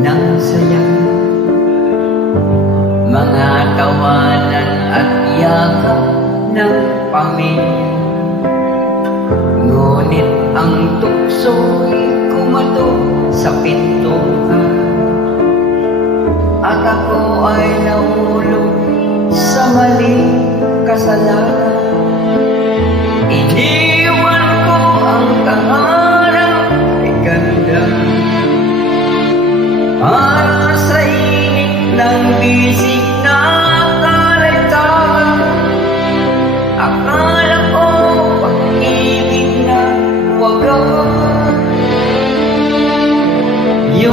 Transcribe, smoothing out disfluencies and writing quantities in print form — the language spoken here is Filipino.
ng saya, mga tawanan at yakap ng pamilya. Ngunit ang tukso'y kumatok sa pintuan, at ako ay nahulog sa maling kasalanan. Iniwan ko ang kahanap ay ganda para sa init ng bisig.